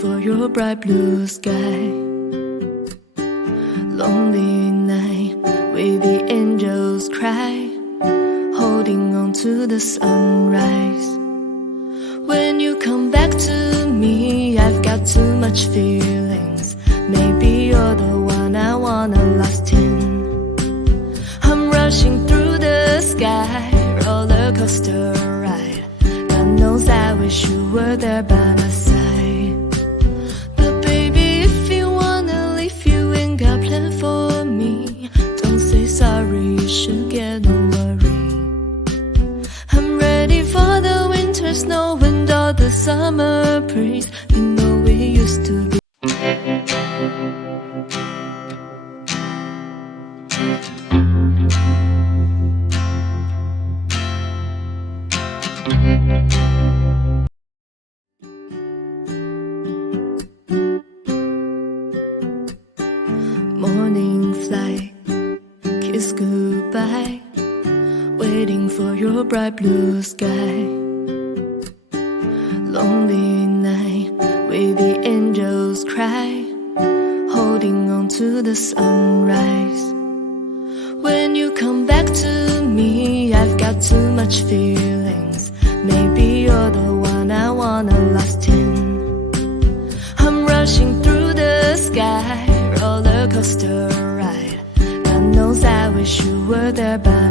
for your bright blue sky. Lonely night where the angels cry, holding on to the sunrise. When you come back to me, I've got too much feelings. Maybe you're the one I wanna last in. I'm rushing through the sky, roller coaster ride. God knows I wish you were there by my side. But baby, if you wanna leave, you ain't got plan for me. Don't say sorry, you should get no worry. I'm ready for the winter snow and all the summer breeze. You know we used to be. Morning flight, kiss goodbye, waiting for your bright blue sky. Lonely night where the angels cry, holding on to the sunrise. When you come back to me, I've got too much feelings. Maybe you're the one I wanna last in. I'm rushing through the sky, roller coaster ride. God knows I wish you were there by